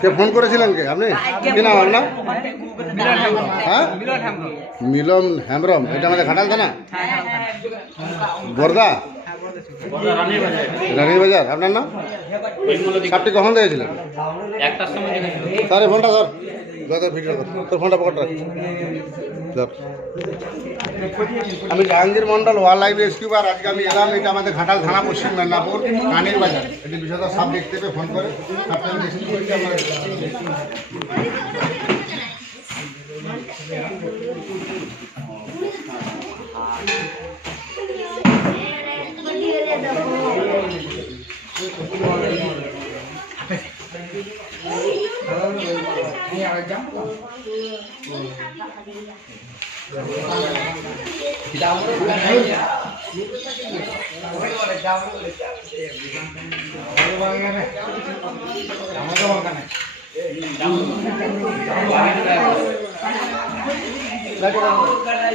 কে phone করেছিলেন কে? আপনি? কি নাম আপনার? হ্যাঁ? মিলন হেমব্রম। এটা আমাদের ঘাটাল থানা? বর্দা? রানীর বাজার। আপনার নাম? সাপটি কখন দিয়েছিলেন সময় ফোনটা ধর। আমি জাহাঙ্গীর মন্ডল ওয়াইল্ড লাইফ আর আজকে আমি এলাম। এটা আমাদের ঘাটাল থানা, পশ্চিম মেদিনীপুর কানির বাজার। এটি বিষয়টা সাপ দেখতে পেয়ে ফোন করে। nhà là chấm rồi đâu thì đau đấy cái này nhỉ cái này đau cái này đau cái này Đấy, đâu cái này.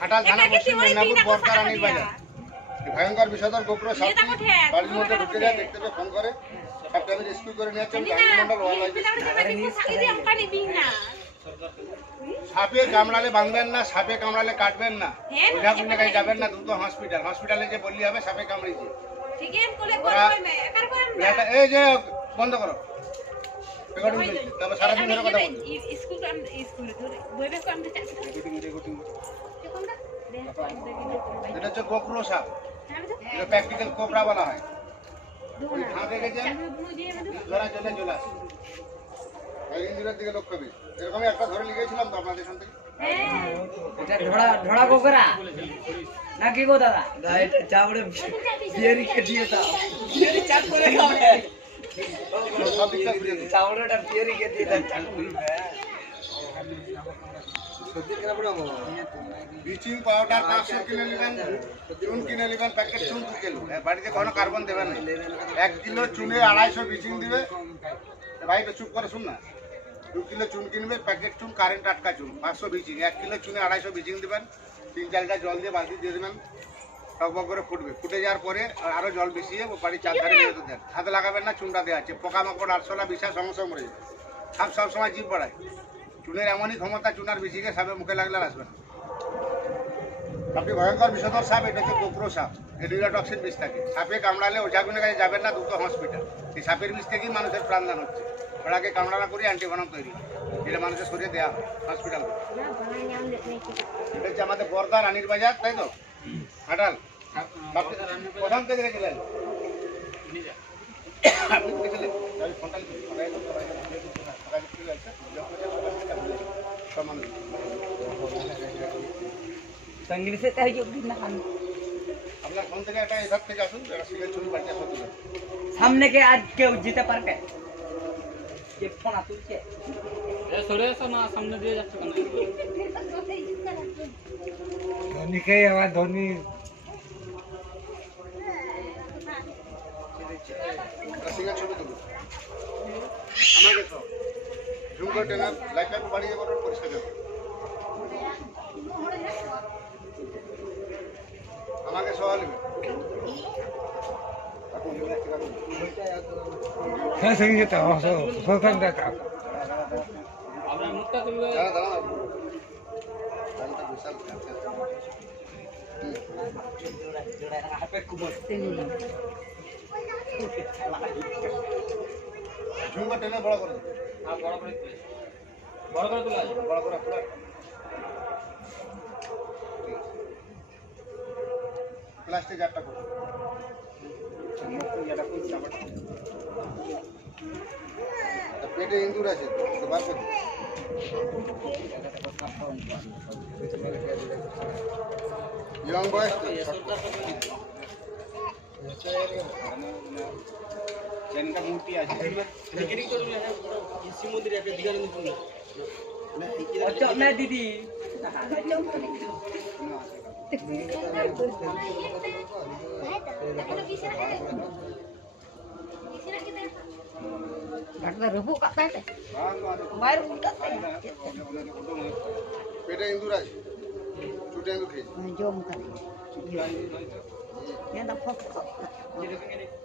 Ghatal থানা পশ্চিম মেদিনীপুর বর্দা রানীর বাজার। ভয়ঙ্কর বিষধর গোপ্র সাপটি বাড়ির মধ্যে ঢুকে যায় দেখতে পেয়ে ফোন করে। সাপটা আমি রেস্কিউ করে নিয়ে আমি মন্ডল লাইফ সাপে কামড়ালে বাঁধবেন না সাপে কামড়ালে কাটবেন না। ওঝা কোনো কাছে যাবেন না দ্রুত হসপিটাল হসপিটালে যে বললি হবে সাপে কামড়িয়েছে। এটা- এই যে বন্ধ করো। তারপর সারাদিন ধরে কথা বলবি। এটা হচ্ছে গোপ্র সাপ এটা প্র্যাকটিক্যাল কোবরা বলা হয়। ওই ঘা দেখেছেন ধরা চলে চলে আসে। আর দিকে লক্ষ্য বেশ এরকম একটা ধরে লিখেছিলাম তো আপনাদের এখান থেকে এটা ঢোড়া ঢোড়া গোকরা না কি গো দাদা? চাবড়ে বিয়ারি কেটিয়ে দাও। বিয়ারি চাট করে খাবে চাবড়েটা বিয়ারি কেটিয়ে দাও। চাট ব্লিচিং পাউডার পাঁচশো কিনে নেবেন চুন কিনে নেবেন প্যাকেট চুন দু কিলো। বাড়িতে কোনো কার্বন দেবেন না। এক কিলো চুনে আড়াইশো ব্লিচিং দিবে। এ, ভাই চুপ করে শুন না। দু কিলো চুন কিনবে প্যাকেট চুন কারেন্ট আটকা চুন পাঁচশো ব্লিচিং এক কিলো চুনে আড়াইশো ব্লিচিং দেবেন। তিন চার লিটার জল দিয়ে বালতি দিয়ে দেবেন। টকবক করে ফুটবে। ফুটে যাওয়ার পরে আরও জল মিশিয়ে বাড়ির চারধারে মেরে দেন। হাতে লাগাবেন না চুনটা দেওয়া আছে। পোকামাকড় আরশোলা বিশাল সমস্যা মরে যাবে সব সবসময় জীব বাড়ায়। চুনের এমনই ক্ষমতা চুনার বেশিকে সাপে মুখে লাগলে আসবে না। আপনি ভয়ঙ্কর বিষধর সাপ এটা হচ্ছে গোপ্রো সাপ। এডিলাটক্সিন বিষ থাকে। সাপে কামড়ালে ওঝাগুনের কাছে যাবেন না দ্রুত হসপিটাল এই সাপের বিষ থেকেই মানুষের প্রাণদান হচ্ছে। ওটাকে কামড়ানা করে অ্যান্টিভেনম তৈরি। যেটা মানুষের শরীরে দেওয়া হয় হসপিটাল এটা হচ্ছে আমাদের বর্দা রানীর বাজার তাই তো? হাটাল প্রথম থেকে রেখেছিলেন আপনি দেখেছিলেন? ফোনটা লিখে দিই। ফাঁকায় করতে পারি না। ফাঁকায় করতে যাচ্ছে। সব মানুষ সঙ্গীত সে তাই যোগ না খান আপনার ফোন থেকে একটা এধার থেকে আসুন একটা সিলের ছবি বাড়িতে আসুন দিবেন। সামনে কে আজ কেউ যেতে পারবে যে ফোন তুলছে এ সরে এসো না সামনে দিয়ে যাচ্ছে কেন ধনীকে আবার ধনী একটা সিলের ছবি জুম করে টেনে লাইটটা একটু বাড়িয়ে করুন পরিষ্কার করুন আমাকে সবাই নেবেন এখন জীবনের থেকে আসুন। হ্যাঁ সঙ্গে যেতে সন্তান দেখা আপনার মুখটা তুলবে দাঁড়া দাঁড়া না। গাড়িটা বিশাল আচ্ছা, আচ্ছা। ঝুমকো টেনে বড় করে দে। আর বড় করে তুলে। বড় করে তুলে আছে বড় করে পুরো প্লাস্টিক একটা করে তা পেটে ইন্দুর আছে তো বার করে দে। ইয়ং বয়স তো ज्यांना मूर्ती आहे मंदिर आपल्या Jom. Yang tak fokus.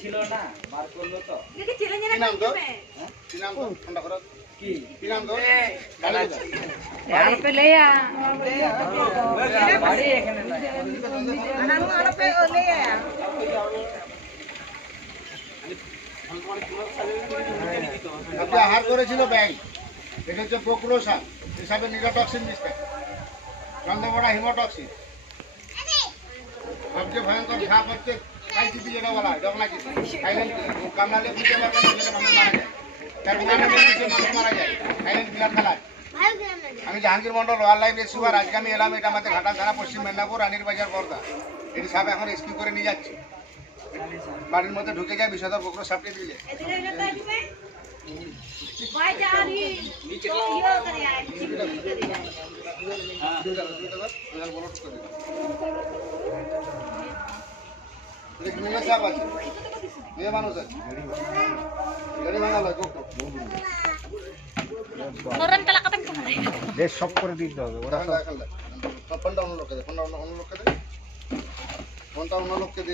ছিল না মার করলো তো কি নাম তো কি নাম তো ঠান্ডা করো কি কি নাম তো Kalau pe le ya. বাড়ি এখানে নাই Kalau pe le ya. আজকে আহার করেছিল ব্যাংক এটা হচ্ছে পোক্রোসা হিসাবে নিরোটক্সিন মিস্টেক চন্দ্রমোড়া হিমোটক্সিন সবচেয়ে ভয়ঙ্কর সাপ হচ্ছে কাইচিপি যেটা বলা জগনাচিপি থাইল্যান্ড কামড়ালে বুঝতে পারবে না মানুষ মারা যায় তার মানুষ মারা যায়। থাইল্যান্ড বিলার খেলায় আমি Jahangir Mondal wildlife rescuer আজকে আমি এলাম এটা আমাদের ঘাটা থানা পশ্চিম মেদিনীপুর রানীর বাজার বর্দা। এটি সাপ এখন রেস্কিউ করে নিয়ে যাচ্ছে। বাড়ির মধ্যে ঢুকে যায় বিষধর পোক্রো সাপটি দিয়ে যায়। মেয়ে সাপ আছে। মেয়ে মানুষ আছে। গাড়ি ভাঙা লয়, সব করে দিতে হবে ওরা ফোনটা অন্য লোককে দে ফোনটা অন্য লোককে দে ফোনটা অন্য লোককে দে.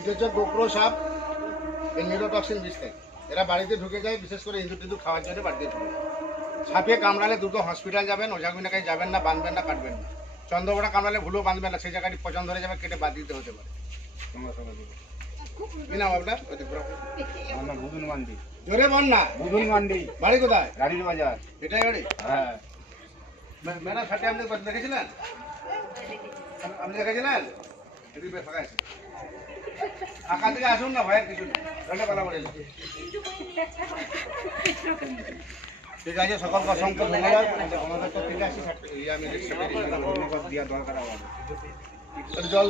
এটা হচ্ছে গোপ্রো সাপ এই নিরোটক্সিন বিষ থাকে এরা বাড়িতে ঢুকে যায় বিশেষ করে ইঁদুর টিঁদুর খাওয়ার জন্য বাড়িতে ঢুকে যায়। সাপে কামড়ালে দুটো হসপিটাল যাবেন ওঝাগুনা কাছে যাবেন না বাঁধবেন না কাটবেন না। চন্দ্রবড়া কামড়ালে ভুলেও বাঁধবেন না সেই জায়গাটি পছন্দ হয়ে যাবে কেটে বাদ দিতে হতে পারে। সঙ্গে সঙ্গে দিবে। কি নাম আপনার? বুধুন মান্ডি। জোরে বল না। বুধুন মান্ডি। বাড়ি কোথায়? গাড়ির বাজার। এটাই বাড়ি? হ্যাঁ। মা- ম্যাডাম ছাটে আপনি দেখেছিলেন? আপনি দেখেছিলেন? বেশ ফাঁকা আছে। ফাঁকা থেকে আসুন না ভাইয়ের কিছু নেই পালা পড়ে ঠিক আছে, সকলকে অসংখ্য ধন্যবাদ। আমাদের তো ঠিক আছে জল